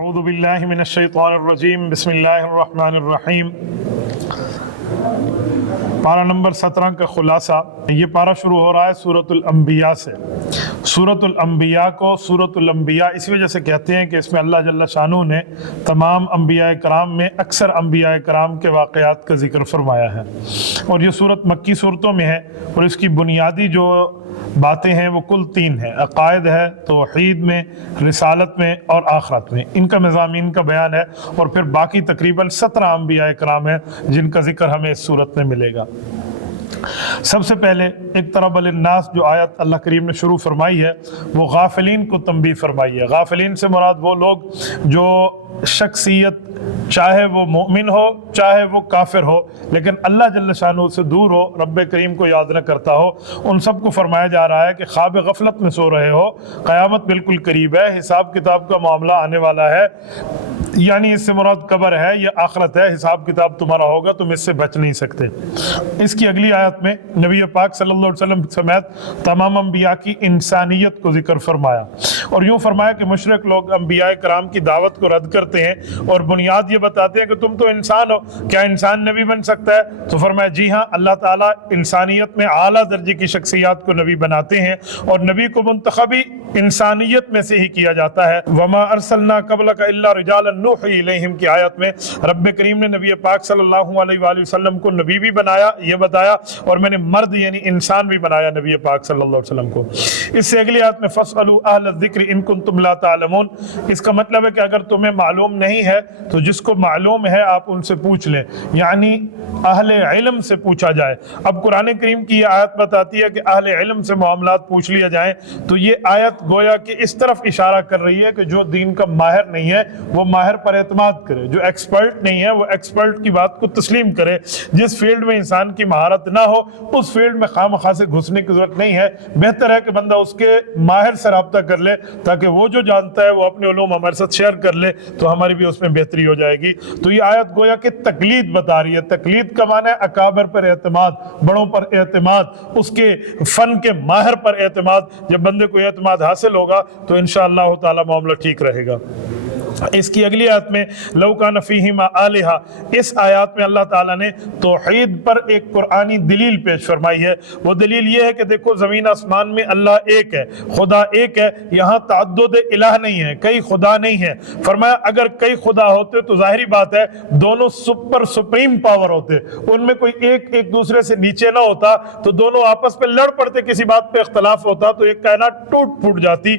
اعوذ باللہ من الشیطان الرجیم بسم اللہ الرحمن الرحیم۔ پارہ نمبر 17 کا خلاصہ۔ یہ پارہ شروع ہو رہا ہے سورۃ الانبیاء سے۔ سورۃ الانبیاء کو سورۃ الانبیاء اس وجہ سے کہتے ہیں کہ اس میں اللہ جل شانہ نے تمام انبیاء کرام میں اکثر انبیاء کرام کے واقعات کا ذکر فرمایا ہے، اور یہ سورت مکی صورتوں میں ہے، اور اس کی بنیادی جو باتیں ہیں وہ کل 3 ہیں۔ عقائد ہے، توحید میں، رسالت میں اور آخرت میں، ان کا مضامین کا بیان ہے، اور پھر باقی تقریباً 17 انبیاء کرام ہیں جن کا ذکر ہمیں اس صورت میں ملے گا۔ سب سے پہلے اقترب للناس جو آیت اللہ کریم نے شروع فرمائی ہے وہ غافلین کو تنبیہ فرمائی ہے۔ غافلین سے مراد وہ لوگ جو شخصیت چاہے وہ مومن ہو چاہے وہ کافر ہو لیکن اللہ جل شانہ سے دور ہو، رب کریم کو یاد نہ کرتا ہو، ان سب کو فرمایا جا رہا ہے کہ خواب غفلت میں سو رہے ہو، قیامت بالکل قریب ہے، حساب کتاب کا معاملہ آنے والا ہے، یعنی اس سے مراد قبر ہے یا آخرت ہے، حساب کتاب تمہارا ہوگا، تم اس سے بچ نہیں سکتے۔ اس کی اگلی آیت میں نبی پاک صلی اللہ علیہ وسلم سمیت تمام انبیاء کی انسانیت کو ذکر فرمایا، اور یوں فرمایا کہ مشرک لوگ انبیاء کرام کی دعوت کو رد کرتے ہیں اور بنیاد یہ بتاتے ہیں کہ تم تو انسان ہو، کیا انسان نبی بن سکتا ہے؟ تو فرمایا جی ہاں، اللہ تعالیٰ انسانیت میں اعلیٰ درجے کی شخصیات کو نبی بناتے ہیں، اور نبی کو منتخبی انسانیت میں سے ہی کیا جاتا ہے۔ وما ارسلنا قبلک الا رجالا نوحی الیہم کی آیت میں رب کریم نے نبی پاک صلی اللہ علیہ وآلہ وسلم کو نبی بھی بنایا، یہ بتایا، اور میں نے مرد یعنی انسان بھی بنایا نبی پاک صلی اللہ علیہ وسلم کو۔ اس سے اگلی آیت میں فاسألوا اہل الذکر ان کنتم لا تعلمون، اس کا مطلب ہے کہ اگر تمہیں معلوم نہیں ہے تو جس کو معلوم ہے آپ ان سے پوچھ لیں، یعنی اہل علم سے پوچھا جائے۔ اب قرآن کریم کی یہ آیت بتاتی ہے کہ اہل علم سے معاملات پوچھ لیا جائیں، تو یہ آیت گویا کہ اس طرف اشارہ کر رہی ہے کہ جو دین کا ماہر نہیں ہے وہ ماہر پر اعتماد کرے، جو ایکسپرٹ نہیں ہے وہ ایکسپرٹ کی بات کو تسلیم کرے۔ جس فیلڈ میں انسان کی مہارت نہ ہو اس فیلڈ میں خواہ مخواہ سے گھسنے کی ضرورت نہیں ہے، بہتر ہے کہ بندہ اس کے ماہر سے رابطہ کر لے تاکہ وہ جو جانتا ہے وہ اپنے علوم ہمارے ساتھ شیئر کر لے تو ہماری بھی اس میں بہتری ہو جائے گی۔ تو یہ آیت گویا کہ تقلید بتا رہی ہے۔ تقلید کا معنی ہے اکابر پر اعتماد، بڑوں پر اعتماد، اس کے فن کے ماہر پر اعتماد۔ جب بندے کو اعتماد حاصل ہوگا تو انشاءاللہ تعالی معاملہ ٹھیک رہے گا۔ اس کی اگلی آیت میں لو کان فیہما آلہہ، اس آیات میں اللہ تعالیٰ نے توحید پر ایک قرآنی دلیل پیش فرمائی ہے۔ وہ دلیل یہ ہے کہ دیکھو زمین آسمان میں اللہ ایک ہے، خدا ایک ہے، یہاں تعدد الہ نہیں ہے، کئی خدا نہیں ہے۔ فرمایا اگر کئی خدا ہوتے تو ظاہری بات ہے دونوں سپر سپریم پاور ہوتے، ان میں کوئی ایک دوسرے سے نیچے نہ ہوتا تو دونوں آپس میں لڑ پڑتے، کسی بات پہ اختلاف ہوتا تو ایک کائنات ٹوٹ پھوٹ جاتی،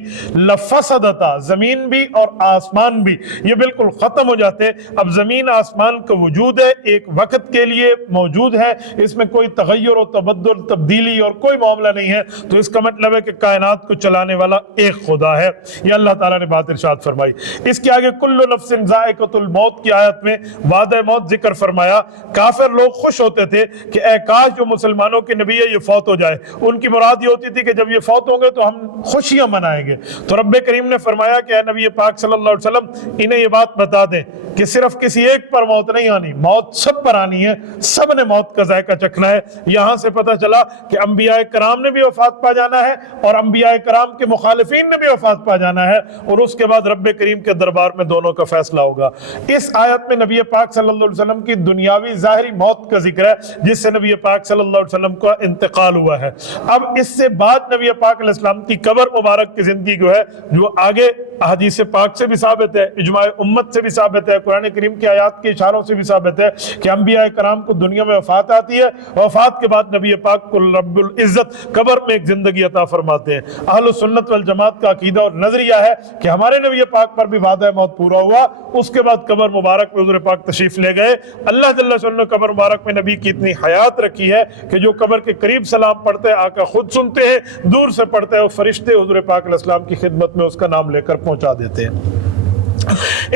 لفسدتا، زمین بھی اور آسمان بھی یہ بالکل ختم ہو جاتے۔ اب زمین آسمان کا وجود ہے، ایک وقت کے لیے موجود ہے، اس میں کوئی تغیر و تبدل تبدیلی اور کوئی معاملہ نہیں ہے، تو اس کا مطلب ہے کہ کائنات کو چلانے والا ایک خدا ہے۔ یہ اللہ تعالیٰ نے بات ارشاد فرمائی۔ اس کے آگے کل نفس ذائقۃ الموت کی آیت میں وعدہ موت ذکر فرمایا۔ کافر لوگ خوش ہوتے تھے کہ اے کاش جو مسلمانوں کے نبی ہے یہ فوت ہو جائے، ان کی مراد یہ ہوتی تھی کہ جب یہ فوت ہوں گے تو ہم خوشیاں منائیں گے۔ تو رب کریم نے فرمایا کہ اے نبی پاک صلی اللہ علیہ وسلم انہیں یہ بات بتا دیں کہ صرف کسی ایک پر موت نہیں آنی، موت سب پر آنی ہے، سب نے موت کا ذائقہ چکھنا ہے۔ یہاں سے پتہ چلا کہ انبیاء کرام نے بھی وفات پا جانا ہے اور انبیاء کرام کے مخالفین نے بھی وفات پا جانا ہے، اور اس کے بعد رب کریم کے دربار میں دونوں کا فیصلہ ہوگا۔ اس آیت میں نبی پاک صلی اللہ علیہ وسلم کی دنیاوی ظاہری موت کا ذکر ہے جس سے نبی پاک صلی اللہ علیہ وسلم کا انتقال ہوا ہے۔ اب اس سے بعد نبی پاک علیہ السلام کی قبر مبارک کی زندگی جو ہے جو آگے احادیث پاک سے بھی ثابت ہے، اجماع امت سے بھی ثابت ہے، قرآن کریم کی آیات کے اشاروں سے بھی ثابت ہے کہ انبیاء کرام کو دنیا میں وفات آتی ہے، وفات کے بعد نبی پاک کو رب العزت قبر میں ایک زندگی عطا فرماتے ہیں۔ اہل سنت والجماعت کا عقیدہ اور نظریہ ہے کہ ہمارے نبی پاک پر بھی وعدہ موت پورا ہوا، اس کے بعد قبر مبارک میں حضور پاک تشریف لے گئے۔ اللہ جل شانہ نے قبر مبارک میں نبی کی اتنی حیات رکھی ہے کہ جو قبر کے قریب سلام پڑھتے ہیں آقا خود سنتے ہیں، دور سے پڑھتے ہیں وہ فرشتے حضور پاک علیہ السلام کی خدمت میں اس کا نام لے کر پہنچا دیتے ہیں۔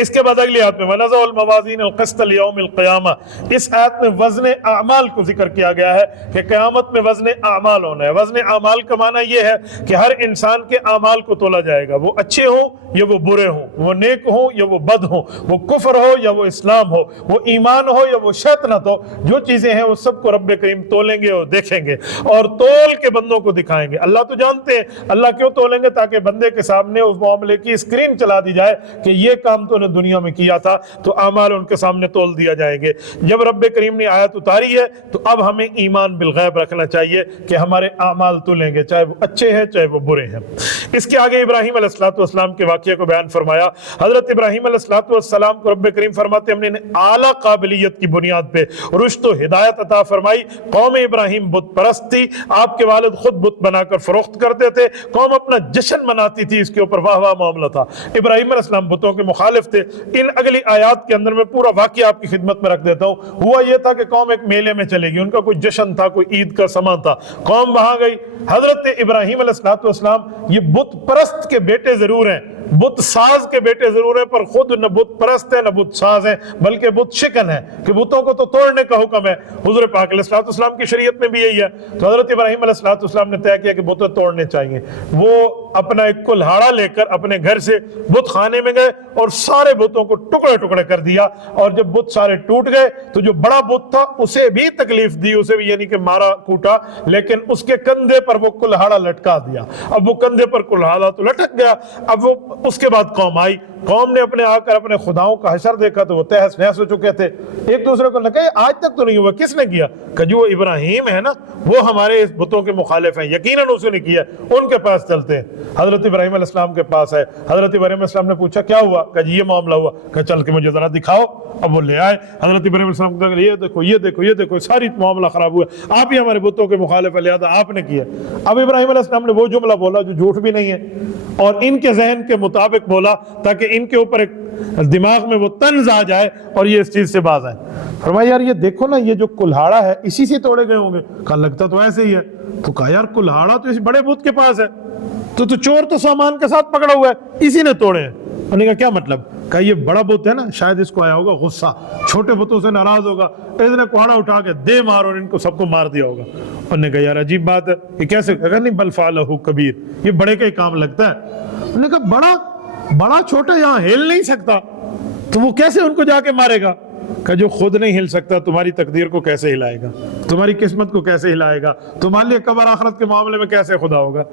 اس کے بعد اگلی آیت میں وَنَضَعُ الْمَوَازِينَ الْقِسْطَ لِيَوْمِ الْقِيَامَةِ، اس آیت میں وزن اعمال کو ذکر کیا گیا ہے کہ قیامت میں وزن اعمال ہونا ہے۔ وزن اعمال کا معنی یہ ہے کہ ہر انسان کے اعمال کو تولا جائے گا، وہ اچھے ہوں یا وہ برے ہوں، وہ نیک ہوں یا وہ بد ہوں، وہ کفر ہو یا وہ اسلام ہو، وہ ایمان ہو یا وہ شیطنت ہو، جو چیزیں ہیں وہ سب کو رب کریم تولیں گے اور دیکھیں گے اور تول کے بندوں کو دکھائیں گے۔ اللہ تو جانتے ہیں، اللہ کیوں تولیں گے؟ تاکہ بندے کے سامنے اس معاملے کی اسکرین چلا دی جائے کہ یہ کام تو نے دنیا میں کیا تھا تو اعمال ان کے سامنے تول دیا جائیں گے۔ جب رب کریم نے آیت اتاری ہے تو اب ہمیں ایمان بالغیب رکھنا چاہیے کہ ہمارے اعمال تلیں گے، چاہے وہ اچھے ہیں چاہے وہ برے ہیں۔ اس کے آگے ابراہیم علیہ السلام کے واقعے کو بیان فرمایا۔ حضرت ابراہیم علیہ السلام کو رب کریم فرماتے ہیں ہم نے اعلیٰ قابلیت کی بنیاد پہ رشد و ہدایت عطا فرمائی۔ قوم ابراہیم بت پرست تھی، آپ کے والد خود بت بنا کر فروخت کرتے تھے، قوم اپنا جشن مناتی تھی، اس کے اوپر واہ واہ معاملہ تھا۔ ابراہیم علیہ السلام بتوں کے مخالف تھے۔ ان اگلی آیات کے اندر میں پورا واقعہ آپ کی خدمت میں رکھ دیتا ہوں۔ ہوا یہ تھا کہ قوم ایک میلے میں چلے گی، ان کا کوئی جشن تھا، کوئی عید کا سما تھا، قوم وہاں گئی۔ حضرت ابراہیم علیہ السلام یہ بت پرست کے بیٹے ضرور ہیں، بت ساز کے بیٹے ضرور ہیں، پر خود نہ بت پرست ہے نہ بت ساز ہیں، بلکہ بت شکن ہے کہ بتوں کو تو توڑنے کا حکم ہے۔ حضور پاک علیہ السلام کی شریعت میں بھی یہی ہے۔ تو حضرت ابراہیم علیہ السلام نے طے کیا کہ بتیں توڑنے چاہیے۔ وہ اپنا ایک کلہاڑا لے کر اپنے گھر سے بت خانے میں گئے اور سارے بتوں کو ٹکڑے ٹکڑے کر دیا، اور جب بت سارے ٹوٹ گئے تو جو بڑا بت تھا اسے بھی تکلیف دی، اسے بھی یعنی کہ مارا کوٹا، لیکن اس کے کندھے پر وہ کلہاڑا لٹکا دیا۔ اب وہ کندھے پر کلہاڑا تو لٹک گیا۔ اب وہ اس کے بعد قوم آئی، قوم نے اپنے آ کر اپنے خداؤں کا حشر دیکھا تو وہ تہس نہس ہو چکے تھے۔ ایک دوسرے کو لگا آج تک تو نہیں ہوا، کس نے کیا؟ کہ جو ابراہیم ہے نا وہ ہمارے اس بتوں کے مخالف ہیں، یقیناً اس نے کیا، ان کے پاس چلتے ہیں۔ حضرت ابراہیم علیہ السلام کے پاس ہے۔ حضرت ابراہیم علیہ السلام نے پوچھا کیا ہوا؟ کہ یہ معاملہ ہوا۔ کہ چل کے مجھے ذرا دکھاؤ۔ اب وہ لے آئے۔ حضرت ابراہیم علیہ السلام کو یہ دیکھو یہ دیکھو یہ دیکھو، ساری معاملہ خراب ہوا، آپ ہی ہمارے بتوں کے مخالف ہے، لہذا آپ نے کیا۔ اب ابراہیم علیہ السلام نے وہ جملہ بولا جو جھوٹ بھی نہیں ہے اور ان کے ذہن کے مطابق بولا تاکہ ان کے اوپر ایک دماغ میں وہ طنز آ جائے اور یہ اس چیز سے باز آئے۔ فرمایا یار یہ دیکھو نا، یہ جو کلہاڑا ہے اسی سے توڑے گئے ہوں گے۔ کہا لگتا تو ایسے ہی ہے۔ تو کہا یار کلہاڑا تو اس بڑے بت کے پاس ہے، تو چور تو سامان کے ساتھ پکڑا ہوا ہے، اسی نے توڑے ہیں۔ انہوں نے کہا کیا مطلب؟ کہا یہ بڑا بت ہے نا، شاید اس کو آیا ہوگا غصہ، چھوٹے بتوں سے ناراض ہوگا، اس نے کوہڑا اٹھا کے دے مار اور ان کو سب کو مار دیا ہوگا۔ انہوں نے کہا یار عجیب بات ہے، یہ کیسے؟ کہا نہیں بل فعلہ کبیر، یہ بڑے کا ہی کام لگتا ہے۔ انہوں نے کہا بڑا چھوٹا یہاں ہل نہیں سکتا تو وہ کیسے ان کو جا کے مارے گا؟ کہ جو خود نہیں ہل سکتا تمہاری تقدیر کو کیسے ہلائے گا، تمہاری قسمت کو کیسے ہلائے گا، تمہارے لیے قبر آخرت کے معاملے میں کیسے خدا ہوگا۔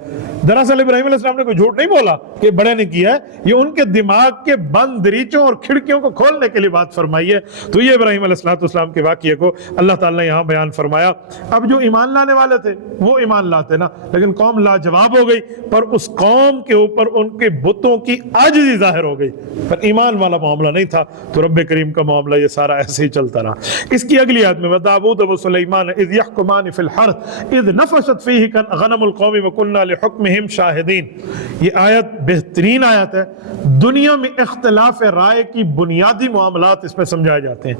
دراصل ابراہیم علیہ السلام نے کوئی جھوٹ نہیں بولا کہ بڑے نے کیا ہے، یہ ان کے دماغ کے بند دریچوں اور کھڑکیوں کو کھولنے کے لیے بات فرمائی ہے۔ تو یہ ابراہیم علیہ السلام کے واقعے کو اللہ تعالیٰ نے یہاں بیان فرمایا۔ اب جو ایمان لانے والے تھے وہ ایمان لاتے نا، لیکن قوم لاجواب ہو گئی، پر اس قوم کے اوپر ان کے بتوں کی عاجزی ظاہر ہو گئی، پر ایمان والا معاملہ نہیں تھا۔ تو رب کریم کا معاملہ یہ سارا ایسے ہی چلتا رہا۔ اس کی اگلی آیت میں وَدَاوُودَ وَسُلَيْمَانَ إِذْ يَحْكُمَانِ فِي الْحَرْثِ إِذْ نَفَشَتْ فِيهِ غَنَمُ الْقَوْمِ وَكُنَّا لِحُكْمِهِمْ شَاهِدِينَ۔ یہ آیت بہترین آیت ہے۔ دنیا میں اختلاف رائے کی بنیادی معاملات اس میں سمجھائے جاتے ہیں۔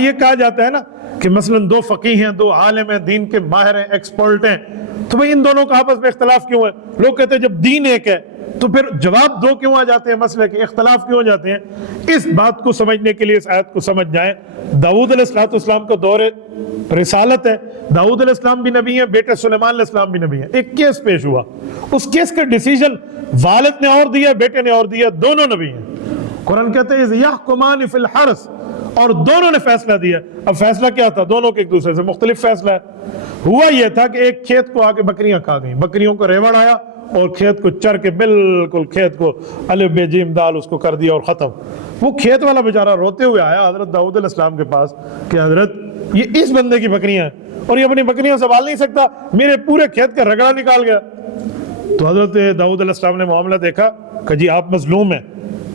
یہ کہا جاتا ہے نا کہ مثلاً دو فقیہ ہیں، دو عالم ہیں، دین کے ماہر ہیں، ایکسپرٹ ہیں، تو بھئی ان دونوں کا آپس میں اختلاف کیوں ہے؟ لوگ کہتے ہیں جب دین ایک ہے تو پھر جواب دو کیوں آ جاتے ہیں، مسئلے کے اختلاف کیوں ہو جاتے ہیں؟ اس بات کو سمجھنے کے لیے اس آیت کو سمجھ جائیں۔ داؤد علیہ السلام کا دور رسالت ہے، داؤد علیہ السلام بھی نبی ہیں، بیٹے سلیمان علیہ السلام بھی نبی ہیں۔ ایک کیس پیش ہوا، اس کیس کا ڈیسیجن والد نے اور دیا، بیٹے نے اور دیا، دونوں نبی ہیں۔ قرآن کہتے ہیں اِذْ يَحْكُمَانِ فِي الْحَرْثِ، اور دونوں نے فیصلہ دیا۔ اب فیصلہ کیا تھا؟ دونوں کے ایک دوسرے سے مختلف فیصلہ ہے۔ ہوا یہ تھا کہ ایک کھیت کو آ کے بکریاں کھا گئیں، بکریوں کو ریوڑ آیا اور کھیت کو چر کے بالکل کھیت کو الف بے جیم دال اس کو کر دیا اور ختم۔ وہ کھیت والا بیچارہ روتے ہوئے آیا حضرت داؤد علیہ السلام کے پاس کہ حضرت یہ اس بندے کی بکریاں ہیں اور یہ اپنی بکریاں سنبھال نہیں سکتا، میرے پورے کھیت کا رگڑا نکال گیا۔ تو حضرت داؤد علیہ السلام نے معاملہ دیکھا کہ جی آپ مظلوم ہیں،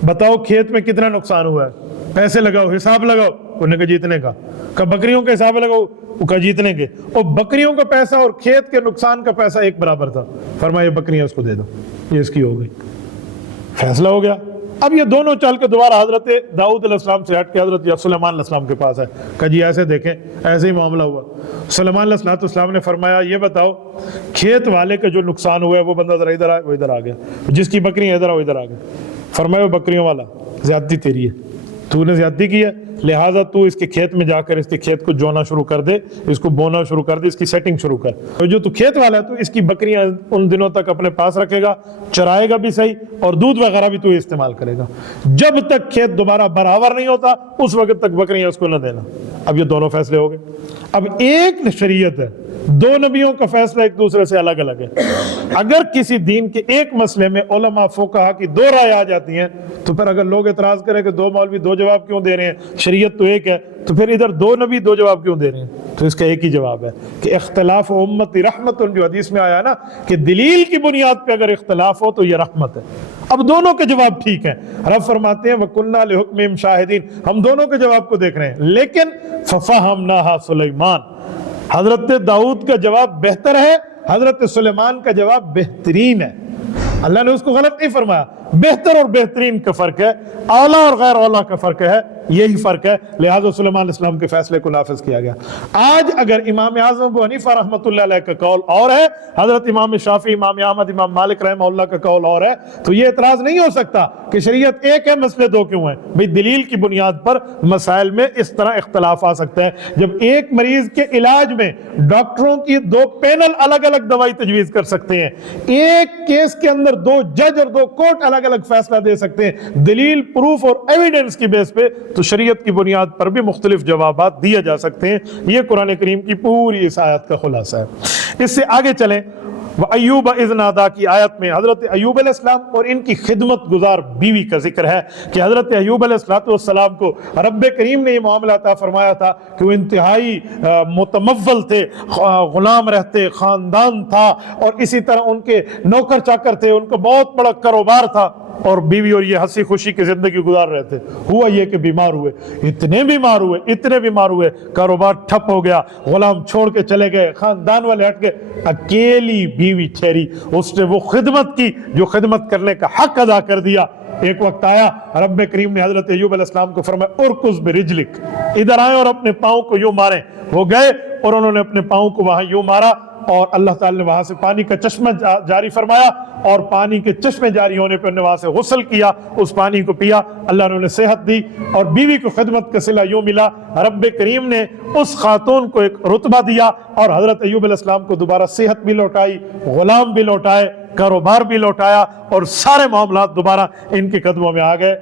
بتاؤ کھیت میں کتنا نقصان ہوا ہے، پیسے لگاؤ، حساب لگاؤ۔ انہوں نے کہا جیتنے کا۔ کہ بکریوں کے حساب لگاؤ، وہ کہا جیتنے کے۔ اور بکریوں کا پیسہ اور کھیت کے نقصان کا پیسہ ایک برابر تھا۔ فرمایا بکریاں اس کو دے دو، یہ اس کی ہو گئی۔ فیصلہ ہو گیا۔ اب یہ دونوں چل کے دوبارہ حضرت داؤد علیہ السلام سے ہٹ کے حضرت سلیمان علیہ السلام کے پاس ہے کہ جی ایسے دیکھیں، ایسے ہی معاملہ ہوا۔ سلیمان علیہ السلام نے فرمایا یہ بتاؤ کھیت والے کا جو نقصان ہوا ہے وہ بندہ ذرا ادھر آئے، وہ ادھر آ گیا، جس کی بکریاں ادھر آ وہ ادھر آ گیا۔ فرمایا وہ بکریوں والا زیادتی تیری ہے، تو نے زیادتی کی ہے، لہٰذا تو اس کے کھیت میں جا کر اس کے کھیت کو جونا شروع کر دے، اس کو بونا شروع کر دے، اس کی سیٹنگ شروع کر۔ اور جو تو کھیت والا ہے تو اس کی بکریاں ان دنوں تک اپنے پاس رکھے گا، چرائے گا بھی صحیح، اور دودھ وغیرہ بھی تو استعمال کرے گا۔ جب تک کھیت دوبارہ برابر نہیں ہوتا اس وقت تک بکریاں اس کو نہ دینا۔ اب یہ دونوں فیصلے ہو گئے۔ اب ایک شریعت ہے دو نبیوں کا فیصلہ ایک دوسرے سے الگ الگ ہے۔ اگر کسی دین کے ایک مسئلے میں علماء فقہا کی دو رائے آ جاتی ہیں تو پھر اگر لوگ اعتراض کریں کہ دو مولوی دو جواب کیوں دے رہے ہیں، شریعت تو ایک ہے، تو پھر ادھر دو نبی دو جواب کیوں دے رہے ہیں؟ تو اس کا ایک ہی جواب ہے کہ اختلاف امتی رحمت، جو حدیث میں آیا نا کہ دلیل کی بنیاد پہ اگر اختلاف ہو تو یہ رحمت ہے۔ اب دونوں کے جواب ٹھیک ہیں، رب فرماتے ہیں وَكُنَّا لِحُكْمِهِمْ شَاهِدِينَ، ہم دونوں کے جواب کو دیکھ رہے ہیں، لیکن فَفَهَمْنَاهَا سُلَيْمَانَ، حضرت داؤد کا جواب بہتر ہے، حضرت سلیمان کا جواب بہترین ہے۔ اللہ نے اس کو غلط نہیں فرمایا، بہتر اور بہترین کا فرق ہے، اولا اور غیر اولا کا فرق ہے، یہی فرق ہے، لہذا سلیمان علیہ السلام کے فیصلے کو نافذ کیا گیا۔ آج اگر امام اعظم ابو حنیفہ رحمۃ اللہ علیہ کا قول اور ہے، حضرت امام شافعی، امام احمد، امام مالک رحمہ اللہ کا قول اور ہے، تو یہ اعتراض نہیں ہو سکتا کہ شریعت ایک ہے مسئلے دو کیوں ہیں۔ بھئی دلیل کی بنیاد پر مسائل میں اس طرح اختلاف آ سکتا ہے۔ جب ایک مریض کے علاج میں ڈاکٹروں کی دو پینل الگ الگ دوائی تجویز کر سکتے ہیں، ایک کیس کے اندر دو جج اور دو کورٹ الگ الگ فیصلہ دے سکتے ہیں دلیل، پروف اور ایویڈنس کی بیس پہ، تو شریعت کی بنیاد پر بھی مختلف جوابات دیے جا سکتے ہیں۔ یہ قرآن کریم کی پوری اس آیت کا خلاصہ ہے۔ اس سے آگے چلیں، وَأَيُّوبَ إِذْ نَادَىٰ کی آیت میں حضرت ایوب علیہ السلام اور ان کی خدمت گزار بیوی کا ذکر ہے کہ حضرت ایوب علیہ السلام کو رب کریم نے یہ معاملہ عطا فرمایا تھا کہ وہ انتہائی متمول تھے، غلام رہتے، خاندان تھا، اور اسی طرح ان کے نوکر چاکر تھے، ان کا بہت بڑا کاروبار تھا، اور بیوی اور یہ ہنسی خوشی کی زندگی گزار رہے تھے۔ ہوا یہ کہ بیمار ہوئے، اتنے بیمار ہوئے، کاروبار ٹھپ ہو گیا، غلام چھوڑ کے چلے گئے، خاندان والے ہٹ گئے، اکیلی بیوی ٹھہری، اس نے وہ خدمت کی جو خدمت کرنے کا حق ادا کر دیا۔ ایک وقت آیا، رب کریم نے حضرت ایوب علیہ السلام کو فرمایا ارکز برجلک، ادھر آئیں اور اپنے پاؤں کو یوں ماریں۔ وہ گئے اور انہوں نے اپنے پاؤں کو وہاں یوں مارا، اور اللہ تعالی نے وہاں سے پانی کا چشمہ جاری فرمایا، اور پانی کے چشمے جاری ہونے پہ انہوں نے وہاں سے غسل کیا، اس پانی کو پیا، اللہ نے انہیں صحت دی، اور بیوی کو خدمت کا صلہ یوں ملا، رب کریم نے اس خاتون کو ایک رتبہ دیا، اور حضرت ایوب علیہ السلام کو دوبارہ صحت بھی لوٹائی، غلام بھی لوٹائے، کاروبار بھی لوٹایا، اور سارے معاملات دوبارہ ان کے قدموں میں آ گئے۔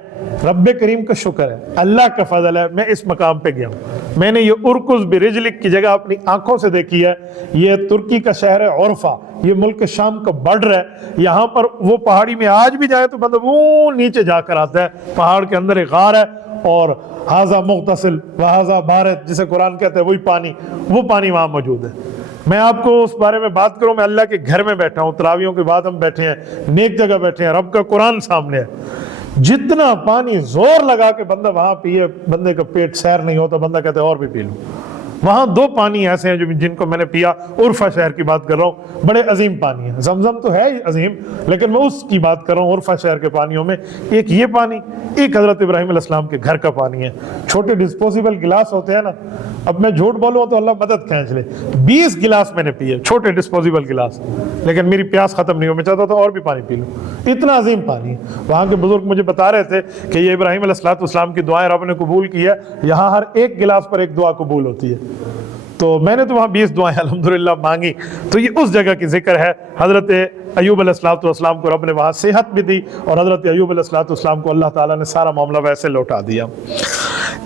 رب کریم کا شکر ہے، اللہ کا فضل ہے، میں اس مقام پہ گیا ہوں، میں نے یہ ارکز برجلک کی جگہ اپنی آنکھوں سے دیکھی ہے۔ یہ ترکی کا شہر ہے عرفہ، یہ ملک شام کا بارڈر ہے، یہاں پر وہ پہاڑی میں آج بھی جائے تو بندہ وہ نیچے جا کر آتا ہے، پہاڑ کے اندر ایک غار ہے، اور ھذا مغتسل وھذا بارد، جسے قرآن کہتا ہے وہی پانی، وہ پانی وہاں موجود ہے۔ میں آپ کو اس بارے میں بات کروں، میں اللہ کے گھر میں بیٹھا ہوں، تراویحوں کے بعد ہم بیٹھے ہیں، نیک جگہ بیٹھے ہیں، رب کا قرآن سامنے ہے، جتنا پانی زور لگا کے بندہ وہاں پیے، بندے کا پیٹ سیر نہیں ہوتا، بندہ کہتا ہے اور بھی پی لوں۔ وہاں دو پانی ایسے ہیں جن کو میں نے پیا، عرفہ شہر کی بات کر رہا ہوں، بڑے عظیم پانی ہیں، زمزم تو ہے ہی عظیم، لیکن میں اس کی بات کر رہا ہوں عرفہ شہر کے پانیوں میں۔ ایک یہ پانی، ایک حضرت ابراہیم علیہ السلام کے گھر کا پانی ہے، چھوٹے ڈسپوزیبل گلاس ہوتے ہیں نا، اب میں جھوٹ بولوں تو اللہ مدد کھینچ لے، 20 گلاس میں نے پیے، چھوٹے ڈسپوزیبل گلاس، لیکن میری پیاس ختم نہیں ہو، میں چاہتا تھا اور بھی پانی پی لوں، اتنا عظیم پانی ہے۔ وہاں کے بزرگ مجھے بتا رہے تھے کہ یہ ابراہیم علیہ السلام کی دعائیں رب نے قبول کی ہے، یہاں ہر ایک گلاس پر ایک دعا قبول ہوتی ہے، تو میں نے تو وہاں 20 دعائیں الحمدللہ مانگی۔ تو یہ اس جگہ کی ذکر ہے، حضرت ایوب علیہ السلام کو رب نے وہاں صحت بھی دی، اور حضرت ایوب علیہ السلام کو اللہ تعالیٰ نے سارا معاملہ ویسے لوٹا دیا۔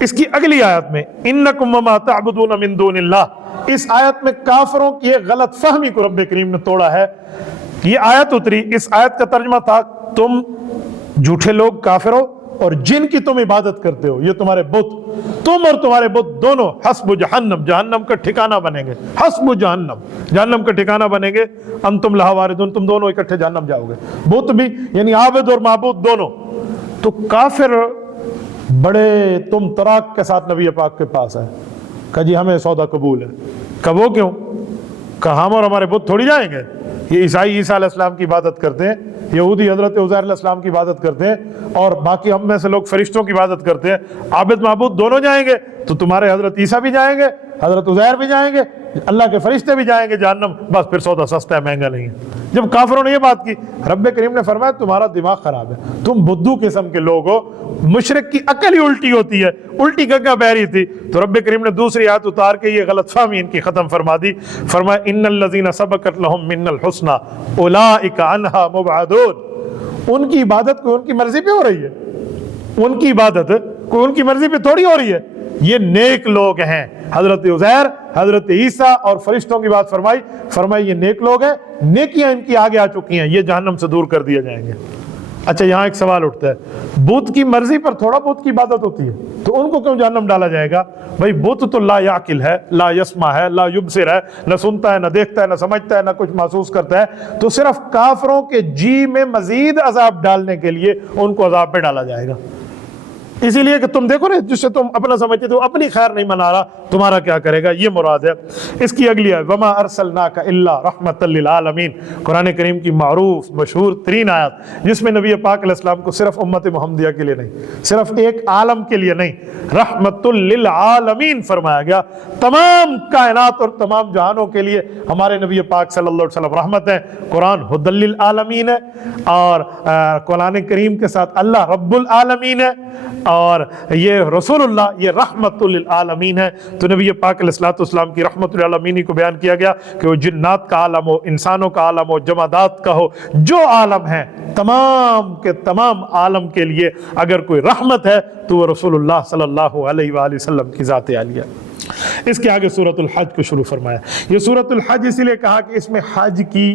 اس کی اگلی آیت میں انکم وما تعبدون من دون اللہ، اس آیت میں کافروں کی ایک غلط فہمی کو رب کریم نے توڑا ہے۔ یہ آیت اتری، اس آیت کا ترجمہ تھا تم جھوٹے لوگ کافر ہو، اور جن کی تم عبادت کرتے ہو یہ تمہارے بت، تم اور تمہارے بت دونوں حسب جہنم، جہنم کا ٹھکانہ بنیں گے، حسب جہنم، جہنم کا ٹھکانہ بنیں گے، انتم لہا واردون، تم دونوں اکٹھے جہنم جاؤ گے، بت بھی یعنی عابد اور معبود دونوں۔ تو کافر بڑے تم تراک کے ساتھ نبی پاک کے پاس آئے، کہا جی ہمیں سودا قبول ہے، کہا وہ کیوں؟ کہا ہم اور ہمارے بت تھوڑی جائیں گے، یہ عیسائی عیسیٰ علیہ السلام کی عبادت کرتے ہیں، یہودی حضرت عزیر علیہ السلام کی عبادت کرتے ہیں، اور باقی ہم میں سے لوگ فرشتوں کی عبادت کرتے ہیں، عابد معبود دونوں جائیں گے، تو تمہارے حضرت عیسیٰ بھی جائیں گے، حضرت عزیر بھی جائیں گے، اللہ کے فرشتے بھی جائیں گے جہنم، بس پھر سودا سستا ہے، مہنگا نہیں ہے۔ جب کافروں نے یہ بات کی، رب کریم نے فرمایا تمہارا دماغ خراب ہے، تم بدھو قسم کے لوگ ہو، مشرک کی عقل ہی الٹی ہوتی ہے، الٹی گنگا بہ رہی تھی۔ تو رب کریم نے دوسری آیت اتار کے یہ غلط فہمی ان کی ختم فرما دی، فرمایا ان الذین سبقت لهم من الحسنى اولئک عنہا مبعدون، ان کی عبادت کوئی ان کی مرضی پہ ہو رہی ہے، ان کی عبادت کوئی ان کی مرضی پہ تھوڑی ہو رہی ہے، یہ نیک لوگ ہیں۔ حضرت عزیر، حضرت عیسیٰ اور فرشتوں کی بات فرمائی یہ نیک لوگ ہیں، نیکیاں ان کی آگے آ چکی ہیں، یہ جہنم سے دور کر دیے جائیں گے۔ اچھا یہاں ایک سوال اٹھتا ہے، بت کی مرضی پر تھوڑا بت کی عبادت ہوتی ہے تو ان کو کیوں جہنم ڈالا جائے گا؟ بھائی بت تو لا یعقل ہے، لا یسمع ہے، لا یبصر ہے، نہ سنتا ہے، نہ دیکھتا ہے، نہ سمجھتا ہے، نہ کچھ محسوس کرتا ہے، تو صرف کافروں کے جی میں مزید عذاب ڈالنے کے لیے ان کو عذاب پہ ڈالا جائے گا۔ اسی لیے کہ تم دیکھو نا، جس سے تم اپنا سمجھتے تو اپنی خیر نہیں منا رہا، تمہارا کیا کرے گا، یہ مراد ہے۔ اس کی اگلی آیت وما ارسلناک الا رحمۃ للعالمین، قرآن کریم کی معروف مشہور ترین آیت، جس میں نبی پاک علیہ السلام کو صرف امت محمدیہ کے لیے نہیں، صرف ایک عالم کے لیے نہیں، رحمۃ للعالمین فرمایا گیا، تمام کائنات اور تمام جہانوں کے لیے ہمارے نبی پاک صلی اللہ علیہ وسلم رحمت ہے۔ قرآن ھدی للعالمین ہے، اور قرآن کریم کے ساتھ اللہ رب العالمین ہے، اور یہ رسول اللہ یہ رحمت للعالمین ہے۔ تو نبی پاک علیہ الصلوۃ والسلام کی رحمت للعالمین کو بیان کیا گیا کہ وہ جنات کا عالم ہو، انسانوں کا عالم ہو، جمادات کا ہو، جو عالم ہے تمام کے تمام عالم کے لیے اگر کوئی رحمت ہے تو وہ رسول اللہ صلی اللہ علیہ وآلہ وسلم کی ذات عالیہ۔ اس کے آگے سورۃ الحج کو شروع فرمایا۔ یہ سورۃ الحج اسی لیے کہا کہ اس میں حج کی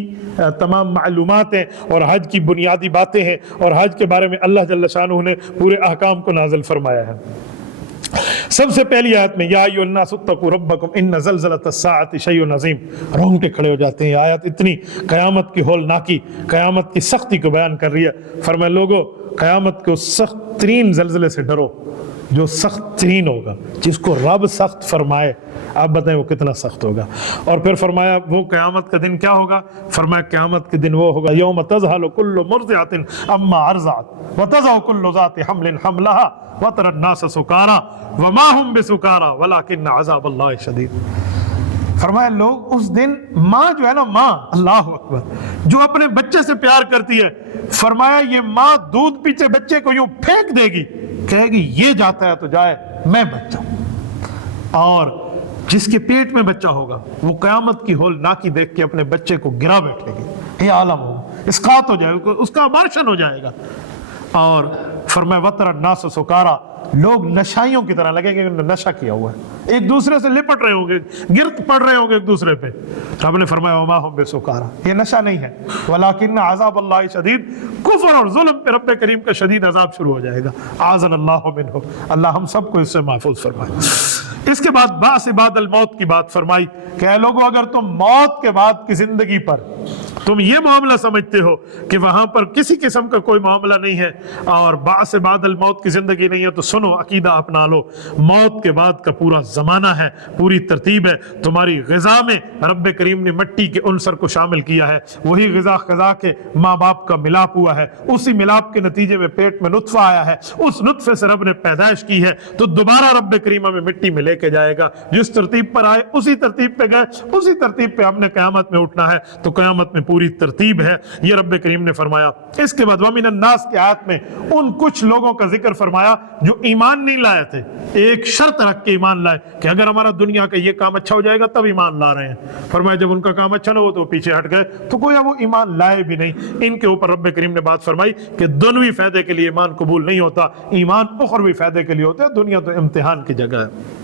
تمام معلومات ہیں اور حج کی بنیادی باتیں ہیں، اور حج کے بارے میں اللہ جل شانہ نے پورے احکام کو نازل فرمایا ہے۔ سب سے پہلی آیت میں یا ایھا الناس اتقوا ربکم ان زلزلۃ الساعۃ شیء عظیم، رونگٹے کھڑے ہو جاتے ہیں۔ آیت اتنی قیامت کی ہولناکی، قیامت کی سختی کو بیان کر رہی ہے۔ فرمایا لوگو قیامت کے اس سخت ترین زلزلے سے ڈرو جو سخت ترین ہوگا، جس کو رب سخت فرمائے، آپ بتائیں وہ کتنا سخت ہوگا۔ اور پھر فرمایا وہ قیامت کا دن کیا ہوگا؟ فرمایا قیامت کے دن وہ ہوگا یوم تذہل کل مرضعۃ عما ارضعت وتضع کل ذات حمل حملها وتری الناس سکارى وما هم بسکارى ولکن عذاب اللہ شدید۔ فرمایا لوگ اس دن، ماں جو ہے نا، ماں، اللہ اکبر، جو اپنے بچے سے پیار کرتی ہے، فرمایا یہ ماں دودھ پیچھے بچے کو یوں پھینک دے گی، کہے گی یہ جاتا ہے تو جائے، میں بچ جاؤں۔ اور جس کے پیٹ میں بچہ ہوگا وہ قیامت کی ہولناکی دیکھ کے اپنے بچے کو گرا بیٹھے گی، یہ عالم ہوگا، اسقاط ہو جائے گا، اس کا ابارشن ہو جائے گا۔ اور فرمایا وتری الناس سکارى، لوگ نشائیوں کی طرح لگیں گے، نشہ کیا ہوا ہے، ایک دوسرے سے لپٹ رہے ہوں گے، گرد پڑ رہے ہوں گے ایک دوسرے پہ۔ رب نے فرمایا وما هم بسکارى، یہ نشہ نہیں ہے، ولکن عذاب اللہ شدید، کفر اور ظلم پہ رب کریم کا شدید عذاب شروع ہو جائے گا۔ اعاذنا اللہ منہ، اللہ ہم سب کو اس سے محفوظ فرمائے۔ اس کے بعد بعث بعد الموت کی بات فرمائی کہ اے لوگو اگر تم موت کے بعد کی زندگی پر تم یہ معاملہ سمجھتے ہو کہ وہاں پر کسی قسم کا کوئی معاملہ نہیں ہے اور بعث بعد الموت کی زندگی نہیں ہے، تو سنو، عقیدہ اپنا لو، موت کے بعد کا پورا زمانہ ہے، پوری ترتیب ہے۔ تمہاری غذا میں رب کریم نے مٹی کے عنصر کو شامل کیا ہے، وہی غذا خزا کے ماں باپ کا ملاپ ہوا ہے، اسی ملاپ کے نتیجے میں پیٹ میں نطفہ آیا ہے، اس نطفے سے رب نے پیدائش کی ہے، تو دوبارہ رب کریم ہمیں مٹی میں لے کے جائے گا، جس ترتیب پر آئے اسی ترتیب پہ گئے، اسی ترتیب پہ ہم نے قیامت میں اٹھنا ہے، تو قیامت میں پوری ترتیب ہے، یہ رب کریم نے فرمایا۔ اس کے بعد وَمِنَ النَّاسِ کی آیت میں ان کچھ لوگوں کا ذکر فرمایا جو ایمان نہیں لائے تھے، ایک شرط رکھ کے ایمان لائے کہ اگر ہمارا دنیا کا یہ کام اچھا ہو جائے گا تب ایمان لا رہے ہیں۔ فرمایا جب ان کا کام اچھا نہ ہو تو پیچھے ہٹ گئے، تو گویا وہ ایمان لائے بھی نہیں۔ ان کے اوپر رب کریم نے بات فرمائی کہ دنوی فائدے کے لیے ایمان قبول نہیں ہوتا، ایمان اخروی فائدے کے لیے ہوتا ہے، دنیا تو امتحان کی جگہ ہے۔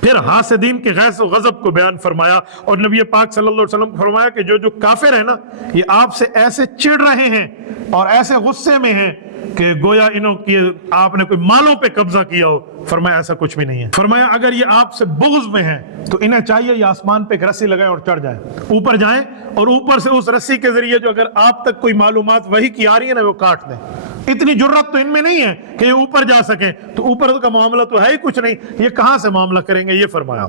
پھر حاسدین کے غیظ و غضب کو بیان فرمایا، اور نبی پاک صلی اللہ علیہ وسلم کو فرمایا کہ جو کافر ہیں نا، یہ آپ سے ایسے چڑ رہے ہیں اور ایسے غصے میں ہیں کہ گویا انہوں کی آپ نے کوئی مالوں پہ قبضہ کیا ہو۔ فرمایا ایسا کچھ بھی نہیں ہے۔ فرمایا اگر یہ آپ سے بغض میں ہیں تو انہیں چاہیے یہ آسمان پہ ایک رسی لگائیں اور چڑھ جائیں، اوپر جائیں، اور اوپر سے اس رسی کے ذریعے جو اگر آپ تک کوئی معلومات وحی کی آ رہی ہے نا وہ کاٹ دیں۔ اتنی جرت تو ان میں نہیں ہے کہ یہ اوپر جا سکیں، تو اوپر کا معاملہ تو ہے ہی کچھ نہیں، یہ کہاں سے معاملہ کریں گے، یہ فرمایا۔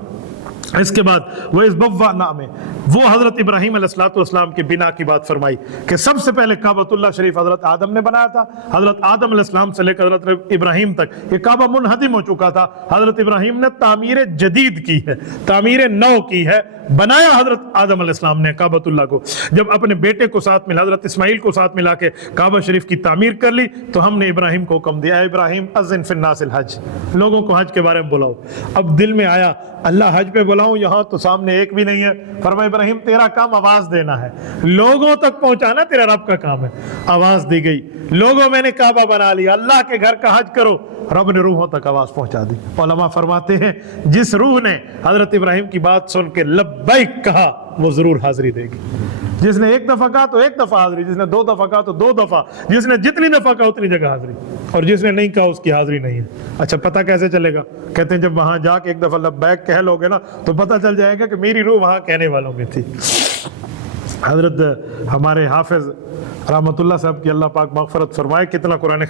اس کے بعد وَإِذْ بَوَّأْنَا میں وہ حضرت ابراہیم علیہ السلام کی بنا کی بات فرمائی کہ سب سے پہلے کعبۃ اللہ شریف حضرت آدم نے بنایا تھا، حضرت آدم علیہ السلام سے لے کر حضرت ابراہیم تک یہ کعبہ منہدم ہو چکا تھا، حضرت ابراہیم نے تعمیر جدید کی ہے، تعمیر نو کی ہے، بنایا حضرت آدم علیہ السلام نے کعبۃ اللہ کو، جب اپنے بیٹے کو ساتھ ملا، حضرت اسماعیل کو ساتھ ملا کے کعبہ شریف کی تعمیر کر لی، تو ہم نے ابراہیم کو حکم دیا، اے ابراہیم اذن فی الناس الحج، لوگوں کو حج کے بارے میں بلاؤ۔ اب دل میں آیا اللہ حج پہ بلاؤں، یہاں تو سامنے ایک بھی نہیں ہے۔ فرمایا ابراہیم تیرا کام آواز دینا ہے، لوگوں تک پہنچانا تیرا رب کا کام ہے۔ آواز دی گئی، لوگوں میں نے کعبہ بنا لیا، اللہ کے گھر کا حج کرو، رب نے روحوں تک آواز پہنچا دی۔ علماء فرماتے ہیں جس روح نے حضرت ابراہیم کی بات سن کے لبیک کہا وہ ضرور حاضری دے گی۔ جس نے ایک دفعہ کہا تو ایک دفعہ حاضری، جس نے دو دفعہ کہا تو دو دفعہ، جس نے جتنی دفعہ کہا اتنی جگہ حاضری، اور جس نے نہیں کہا اس کی حاضری نہیں ہے۔ اچھا پتہ کیسے چلے گا؟ کہتے ہیں جب وہاں جا کے ایک دفعہ لبیک کہہ لو گے نا تو پتہ چل جائے گا کہ میری روح وہاں کہنے والوں میں تھی۔ حضرت ہمارے حافظ رحمۃ اللہ صاحب کی اللہ پاک مغفرت فرمائے، کتنا قرآن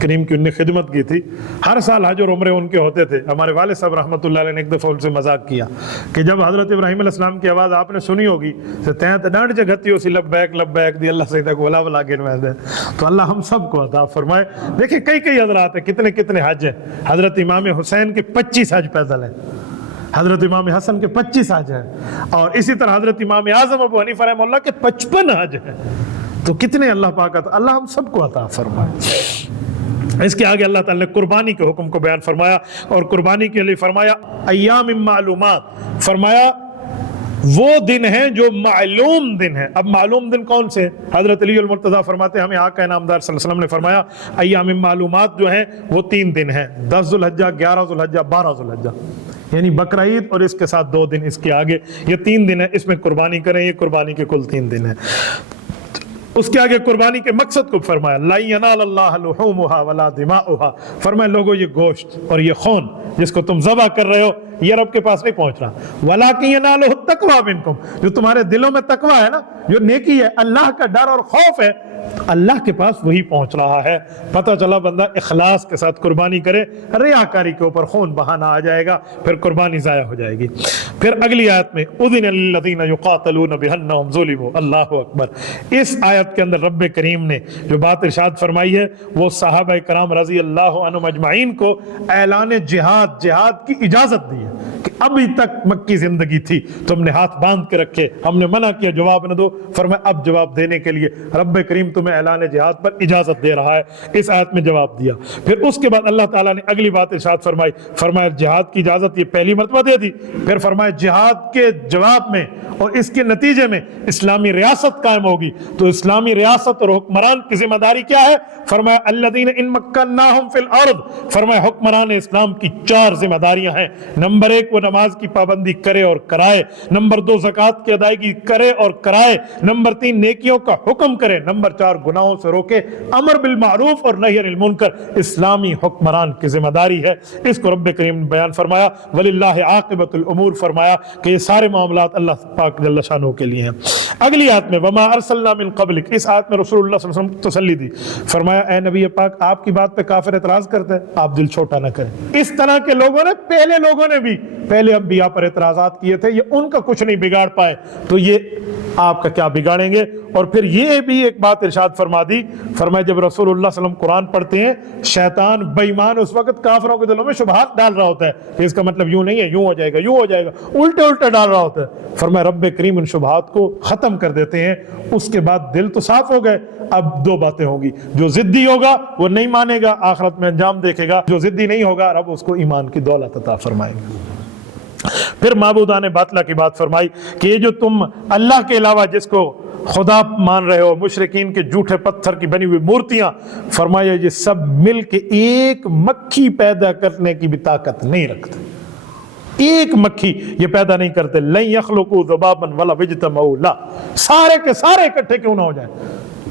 کریم کی انہوں نے خدمت کی تھی۔ ہر سال حج اور عمرے ان کے ہوتے تھے۔ ہمارے والد صاحب رحمۃ اللہ علیہ نے ایک دفعہ ان سے مذاق کیا کہ جب حضرت ابراہیم علیہ السلام کی آواز آپ نے سنی ہوگی تو تین ڈانٹ جگتی ہو سی لبیک لبیک دی اللہ سے تک ولا ولا گن میں دے، تو اللہ ہم سب کو عطا فرمائے۔ دیکھیں کئی حضرات ہیں، کتنے کتنے حج ہیں۔ حضرت امام حسین کے 25 حج پیدل ہیں، حضرت امام حسن کے 25 حج ہیں، اور اسی طرح حضرت امام اعظم ابو حنیفہ رحمہ اللہ کے 55 حج ہیں۔ تو کتنے اللہ پاک عطا، اللہ ہم سب کو عطا فرمائے۔ اس کے آگے اللہ تعالیٰ نے قربانی کے حکم کو بیان فرمایا، اور قربانی کے لیے فرمایا ایام معلومات، فرمایا وہ دن ہیں جو معلوم دن ہیں۔ اب معلوم دن کون سے؟ حضرت علی المرتضیٰ فرماتے ہیں ہمیں آقا انعامدار صلی اللہ علیہ وسلم نے فرمایا ایام معلومات جو ہیں وہ 3 دن ہیں، 10 ذوالحجہ، 11 ذوالحجہ، 12 ذوالحجہ، یعنی بقرعید اور اس کے ساتھ 2 دن اس کے آگے، یہ 3 دن ہیں، اس میں قربانی کریں۔ یہ قربانی کے کل 3 دن ہیں۔ اس کے آگے قربانی کے مقصد کو فرمایا لا ینال اللہ لحومها ولا دماؤها، فرمایا لوگوں یہ گوشت اور یہ خون جس کو تم ذبح کر رہے ہو یہ رب کے پاس نہیں پہنچ رہا، ولاکن ینالہ التقوی منکم، جو تمہارے دلوں میں تقوی ہے نا، جو نیکی ہے، اللہ کا ڈر اور خوف ہے، اللہ کے پاس وہی پہنچ رہا ہے۔ پتہ چلا بندہ اخلاص کے ساتھ قربانی کرے، ریاکاری کے اوپر خون بہانا آ جائے گا، پھر قربانی ضائع ہو جائے گی۔ پھر اگلی آیت میں اذن للذین یقاتلون بانہم ظلموا، اللہ اکبر۔ اس آیت کے اندر رب کریم نے جو بات ارشاد فرمائی ہے وہ صحابہ کرام رضی اللہ عنہم اجمعین کو اعلان جہاد کی اجازت دی ہے کہ ابھی تک مکی زندگی تھی، تم نے ہاتھ باندھ کے رکھے، ہم نے منع کیا جواب نہ دو، فرمایا اب جواب دینے کے لیے رب کریم تمہیں اعلان جہاد پر اجازت دے رہا ہے۔ اس آیت میں جواب دیا۔ پھر اس کے بعد اللہ تعالیٰ نے اگلی بات ارشاد فرمائی، فرمایا جہاد کی اجازت یہ پہلی مرتبہ دے دی، پھر فرمایا جہاد کے جواب میں اور اس کے نتیجے میں اسلامی ریاست قائم ہوگی۔ تو اسلامی ریاست اور حکمران کی ذمہ داری کیا ہے؟ فرمایا الذین ان مکناہم فی الارض، فرمایا حکمران اسلام کی 4 ذمہ داریاں ہیں۔ نمبر 1 وہ نماز کی پابندی کرے اور کرائے، نمبر 2 زکوٰۃ کی ادائیگی کرے اور کرائے، نمبر 3 نیکیوں کا حکم کرے، نمبر 4 گناہوں سے روکے، امر بالمعروف اور نہی عن المنکر اسلامی حکمران کی ذمہ داری ہے۔ اس کو رب کریم نے بیان فرمایا وللہ عاقبۃ الامور، فرمایا کہ یہ سارے معاملات اللہ پاک جل شانہ کے لیے ہیں۔ اگلی آیت میں وما ارسلنا من قبلک، اس آیت میں رسول اللہ صلی اللہ علیہ وسلم تسلی دی، فرمایا اے نبی پاک آپ کی بات پہ کافر اعتراض کرتے ہیں، آپ دل چھوٹا نہ کریں۔ اس طرح کے لوگوں نے پہلے لوگوں نے بھی پہلے انبیاء پر اعتراضات کیے تھے، یہ ان کا کچھ نہیں بگاڑ پائے، تو یہ آپ کا کیا بگاڑیں گے۔ اور پھر یہ بھی ایک بات ارشاد فرما دی، فرمایا جب رسول اللہ صلی اللہ علیہ وسلم قرآن پڑھتے ہیں شیطان بے ایمان اس وقت کافروں کے دلوں میں شبہات ڈال رہا ہوتا ہے کہ اس کا مطلب یوں نہیں ہے، یوں ہو جائے گا، یوں ہو جائے گا، الٹے ڈال رہا ہوتا ہے۔ فرمایا رب کریم ان شبہات کو ختم کر دیتے ہیں۔ اس کے بعد دل تو صاف ہو گئے، اب 2 باتیں ہوں گی، جو ضدی ہوگا وہ نہیں مانے گا، آخرت میں انجام دیکھے گا، جو ضدی نہیں ہوگا رب اس کو ایمان کی دولت عطا فرمائے گا۔ پھر معبودان باطلہ کی بات فرمائی کہ یہ جو تم اللہ کے علاوہ جس کو خدا مان رہے ہو، مشرکین کے جھوٹے پتھر کی بنی ہوئی مورتیاں، فرمایا یہ سب مل کے ایک مکھی پیدا کرنے کی بھی طاقت نہیں رکھتے، ایک مکھی یہ پیدا نہیں کرتے۔ لن یخلقوا ذبابا ولا اجتمعوا لا، سارے کے سارے اکٹھے کیوں نہ ہو جائیں،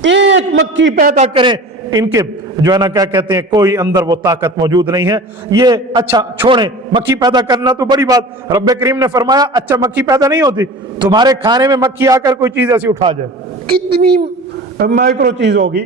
ایک مکھی پیدا کریں، ان کے جو ہے نا کیا کہتے ہیں کوئی اندر وہ طاقت موجود نہیں ہے۔ یہ اچھا چھوڑیں، مکھی پیدا کرنا تو بڑی بات، رب کریم نے فرمایا اچھا مکھی پیدا نہیں ہوتی، تمہارے کھانے میں مکھی آ کر کوئی چیز ایسی اٹھا جائے، کتنی مائکرو چیز ہوگی،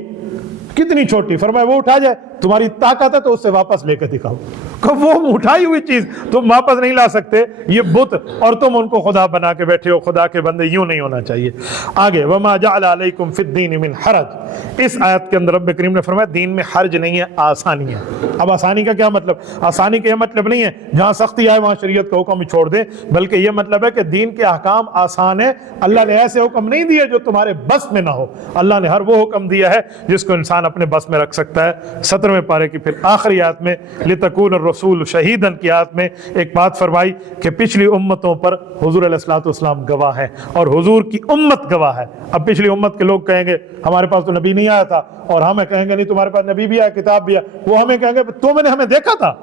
کتنی چھوٹی، فرمایا وہ اٹھا جائے، تمہاری طاقت ہے تو اس سے واپس لے کے دکھاؤ کہ وہ اٹھائی ہوئی چیز تم واپس نہیں لا سکتے، یہ بت، اور تم ان کو خدا بنا کے بیٹھے ہو، خدا کے بندے، یوں نہیں ہونا چاہیے۔ آگے وما جعل علیکم فی الدین من حرج، اس آیت کے اندر رب کریم نے فرمایا دین میں حرج نہیں ہے، آسانی ہے۔ اب آسانی کا کیا مطلب؟ آسانی کا یہ مطلب نہیں ہے جہاں سختی آئے وہاں شریعت کا حکم چھوڑ دیں، بلکہ یہ مطلب ہے کہ دین کے احکام آسان ہے۔ اللہ نے ایسے حکم نہیں دیے جو تمہارے بس میں نہ ہو، اللہ نے ہر وہ حکم دیا ہے جس کو انسان اپنے بس میں رکھ سکتا ہے۔ 17ویں پارے کی پھر آخری آیت میں لتکون الرسول شہیدن کی آیت میں ایک بات فرمائی کہ پچھلی امتوں پر حضور علیہ الصلوۃ والسلام گواہ ہیں اور حضور کی امت گواہ ہے۔ اب پچھلی امت کے لوگ کہیں گے ہمارے پاس تو نبی نہیں آیا تھا، اور ہمیں کہیں گے نہیں تمہارے پاس نبی بھی آیا، کتاب بھی آیا، وہ ہمیں کہیں گے تم نے ہمیں دیکھا تھا۔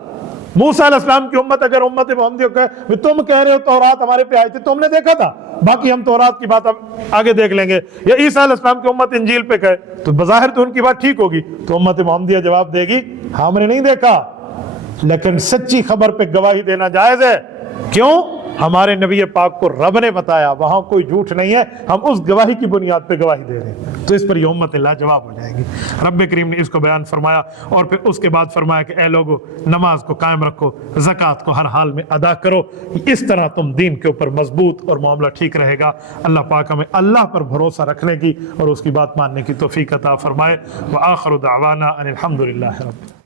موسیٰ علیہ السلام کی امت اگر امت محمدی کو کہے تم کہہ رہے ہو تورات ہمارے پہ آئی تھی، تم نے دیکھا تھا، باقی ہم تورات کی بات اب آگے دیکھ لیں گے۔ یا عیسیٰ علیہ السلام کی امت انجیل پہ کہے تو بظاہر تو ان کی بات ٹھیک ہوگی، تو امت محمدیہ جواب دے گی ہم نے نہیں دیکھا، لیکن سچی خبر پہ گواہی دینا جائز ہے۔ کیوں؟ ہمارے نبی پاک کو رب نے بتایا، وہاں کوئی جھوٹ نہیں ہے، ہم اس گواہی کی بنیاد پہ گواہی دے رہے ہیں، تو اس پر یہ امت لاجواب ہو جائے گی۔ رب کریم نے اس کو بیان فرمایا اور پھر اس کے بعد فرمایا کہ اے لوگو نماز کو قائم رکھو، زکوٰۃ کو ہر حال میں ادا کرو، اس طرح تم دین کے اوپر مضبوط اور معاملہ ٹھیک رہے گا۔ اللہ پاک ہمیں اللہ پر بھروسہ رکھنے کی اور اس کی بات ماننے کی توفیق عطا فرمائے۔ وآخر دعوانا ان الحمد للہ رب